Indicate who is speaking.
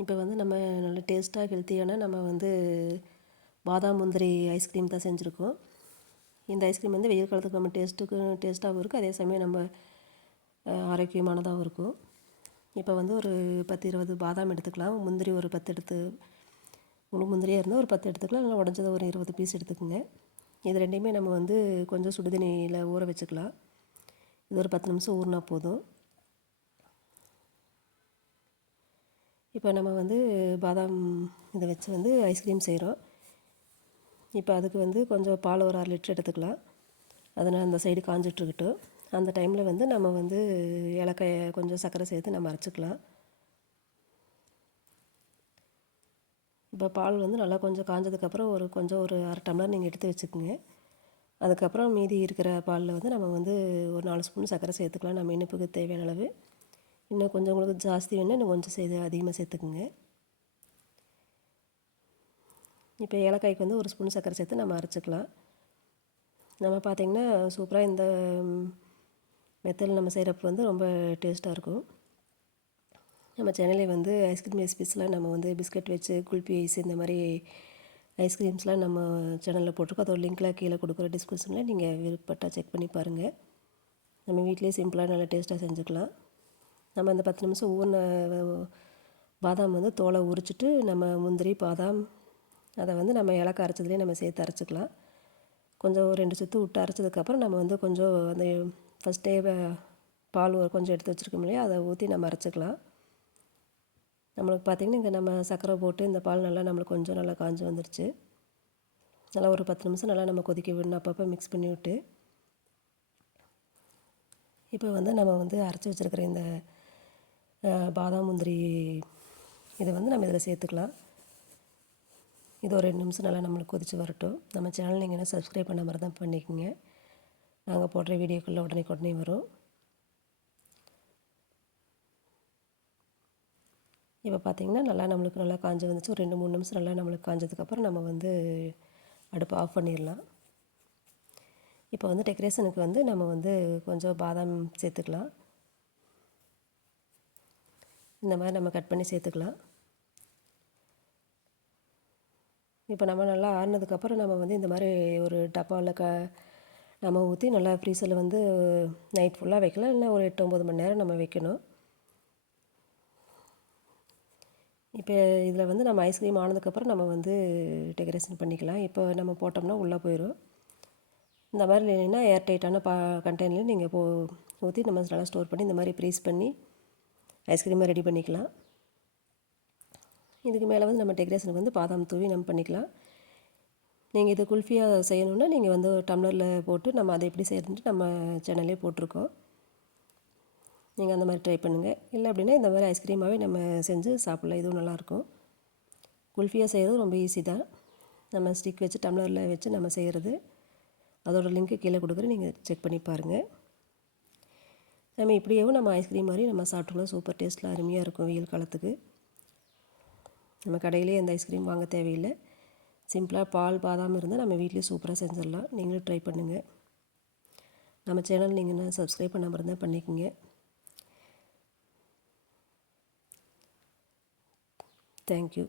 Speaker 1: இப்போ வந்து நம்ம நல்ல டேஸ்ட்டாக ஹெல்த்தியான நம்ம வந்து பாதாம் முந்திரி ஐஸ்கிரீம் தான் செஞ்சுருக்கோம். இந்த ஐஸ்கிரீம் வந்து வெயில் காலத்துக்கு நம்ம டேஸ்ட்டுக்கும் டேஸ்ட்டாகவும் இருக்குது அதே சமயம் நம்ம ஆரோக்கியமானதாகவும் இருக்கும். இப்போ வந்து ஒரு பத்து இருபது பாதாம் எடுத்துக்கலாம். முந்திரி ஒரு பத்து எடுத்து முழு முந்திரியாக இருந்தால் ஒரு பத்து எடுத்துக்கலாம். இல்லை உடஞ்சதை ஒரு இருபது பீஸ் எடுத்துக்கோங்க. இது ரெண்டையுமே நம்ம வந்து கொஞ்சம் சுடுதண்ணியில் ஊற வச்சுக்கலாம். இது ஒரு பத்து நிமிஷம் ஊறினா போதும். இப்போ நம்ம வந்து பாதாம் இதை வச்சு வந்து ஐஸ்கிரீம் செய்கிறோம். இப்போ அதுக்கு வந்து கொஞ்சம் பால் ஒரு அரை லிட்டர் எடுத்துக்கலாம். அதனால் அந்த சைடு காஞ்சிட்ருக்கட்டும். அந்த டைமில் வந்து நம்ம வந்து ஏலக்காயை கொஞ்சம் சர்க்கரை சேர்த்து நம்ம அரைச்சிக்கலாம். இப்போ பால் வந்து நல்லா கொஞ்சம் காஞ்சதுக்கப்புறம் ஒரு கொஞ்சம் ஒரு அரை டம்ளர் நீங்கள் எடுத்து வச்சுக்கோங்க. அதுக்கப்புறம் மீதி இருக்கிற பாலில் வந்து நம்ம வந்து ஒரு நாலு ஸ்பூன் சர்க்கரை சேர்த்துக்கலாம். நம்ம இனிப்புக்கு தேவையான அளவு. இன்னும் கொஞ்சம் உங்களுக்கு ஜாஸ்தி வேணும் இன்னும் கொஞ்சம் சேர்த்து அதிகமாக சேர்த்துக்குங்க. இப்போ ஏலக்காய்க்கு வந்து ஒரு ஸ்பூன் சர்க்கரை சேர்த்து நம்ம அரைச்சிக்கலாம். நம்ம பார்த்திங்கன்னா சூப்பராக இந்த மெத்தடில் நம்ம செய்கிறப்ப வந்து ரொம்ப டேஸ்ட்டாக இருக்கும். நம்ம சென்னையில் வந்து ஐஸ்கிரீம் ரெசிபிஸ்லாம் நம்ம வந்து பிஸ்கட் வச்சு குல்பி ஐஸ் இந்த மாதிரி ஐஸ்கிரீம்ஸ்லாம் நம்ம சேனலில் போட்டிருக்கோம். அதோட லிங்க்லாம் கீழே கொடுக்குற டிஸ்கிரிப்ஷனில் நீங்கள் விருப்பப்பட்டால் செக் பண்ணி பாருங்கள் நம்ம வீட்லேயே சிம்பிளாக நல்லா டேஸ்ட்டாக செஞ்சுக்கலாம். நம்ம அந்த பத்து நிமிஷம் ஊறின பாதாம் வந்து தோலை உரிச்சிட்டு நம்ம முந்திரி பாதாம் அதை வந்து நம்ம இலக்க அரைச்சதுலேயே நம்ம சேர்த்து அரைச்சிக்கலாம். கொஞ்சம் ரெண்டு சுற்று விட்டு அரைச்சதுக்கப்புறம் நம்ம வந்து கொஞ்சம் அந்த ஃபஸ்ட்டே பால் ஒரு கொஞ்சம் எடுத்து வச்சுருக்கோம் இல்லையா அதை ஊற்றி நம்ம அரைச்சிக்கலாம். நம்மளுக்கு பார்த்திங்கன்னா இங்கே நம்ம சர்க்கரை போட்டு இந்த பால் நல்லா நம்மளுக்கு கொஞ்சம் நல்லா காஞ்சி வந்துடுச்சு நல்லா ஒரு பத்து நிமிஷம் நல்லா நம்ம கொதிக்க விடணும் அப்பப்போ மிக்ஸ் பண்ணி விட்டு இப்போ வந்து நம்ம வந்து அரைச்சி வச்சுருக்கிற இந்த பாதாம் முந்திரி இதை வந்து நம்ம இதில் சேர்த்துக்கலாம். இது ஒரு ரெண்டு நிமிஷம் நல்லா நம்மளுக்கு கொதித்து வரட்டும். நம்ம சேனல் நீங்கள் என்ன சப்ஸ்கிரைப் பண்ண மாதிரி தான் பண்ணிக்கோங்க. நாங்கள் போடுற வீடியோக்குள்ளே உடனே உடனே வரும். இப்போ பார்த்தீங்கன்னா நல்லா நம்மளுக்கு நல்லா காஞ்சி வந்துச்சு. ஒரு ரெண்டு மூணு நிமிஷம் நல்லா நம்மளுக்கு காஞ்சதுக்கப்புறம் நம்ம வந்து அடுப்பை ஆஃப் பண்ணிடலாம். இப்போ வந்து டெக்கரேஷனுக்கு வந்து நம்ம வந்து கொஞ்சம் பாதாம் சேர்த்துக்கலாம். இந்த மாதிரி நம்ம கட் பண்ணி சேர்த்துக்கலாம். இப்போ நம்ம நல்லா ஆறுனதுக்கப்புறம் நம்ம வந்து இந்த மாதிரி ஒரு டப்பாவில் க நம்ம ஊற்றி நல்லா ஃப்ரீசரில் வந்து நைட் ஃபுல்லாக வைக்கலாம். இல்லை ஒரு எட்டு ஒம்பது மணி நேரம் நம்ம வைக்கணும். இப்போ இதில் வந்து நம்ம ஐஸ்கிரீம் ஆனதுக்கப்புறம் நம்ம வந்து டெக்கரேஷன் பண்ணிக்கலாம். இப்போ நம்ம போட்டோம்னா உள்ளே போயிடும் இந்த மாதிரி இல்லைன்னா ஏர் டைட்டான பா கண்டெய்னரில் நீங்கள் போ ஊற்றி நம்ம நல்லா ஸ்டோர் பண்ணி இந்த மாதிரி ப்ரீஸ் பண்ணி ஐஸ்கிரீமை ரெடி பண்ணிக்கலாம். இதுக்கு மேலே வந்து நம்ம டெக்கரேஷனுக்கு வந்து பாதாம் தூவி நம்ம பண்ணிக்கலாம். நீங்கள் இது குல்ஃபியாக செய்யணுன்னா நீங்கள் வந்து ஒரு டம்ளரில் போட்டு நம்ம அதை எப்படி செய்யறதுன்ட்டு நம்ம சேனல்லே போட்டிருக்கோம். நீங்கள் அந்த மாதிரி ட்ரை பண்ணுங்கள் இல்லை அப்படின்னா இந்த மாதிரி ஐஸ்கிரீமாகவே நம்ம செஞ்சு சாப்பிட்லாம். இதுவும் நல்லாயிருக்கும். குல்ஃபியாக செய்கிறது ரொம்ப ஈஸி தான். நம்ம ஸ்டிக் வச்சு டம்ளரில் வச்சு நம்ம செய்கிறது அதோடய லிங்க்கு கீழே கொடுக்குறேன். நீங்கள் செக் பண்ணி பாருங்கள் நம்ம இப்படியேவும் நம்ம ஐஸ்கிரீம் மாதிரி நம்ம சாப்பிட்டுக்கலாம் சூப்பர் டேஸ்ட்டில் அருமையாக இருக்கும் வெயில் காலத்துக்கு. நம்ம கடையிலே அந்த ஐஸ்கிரீம் வாங்க தேவையில்லை. சிம்பிளாக பால் பாதாம் இருந்தால் நம்ம வீட்லேயே சூப்பராக செஞ்சிடலாம். நீங்களும் ட்ரை பண்ணுங்கள் நம்ம சேனல் நீங்கள் என்ன சப்ஸ்கிரைப் பண்ணாமல் இருந்தால் பண்ணிக்கோங்க. தேங்க்யூ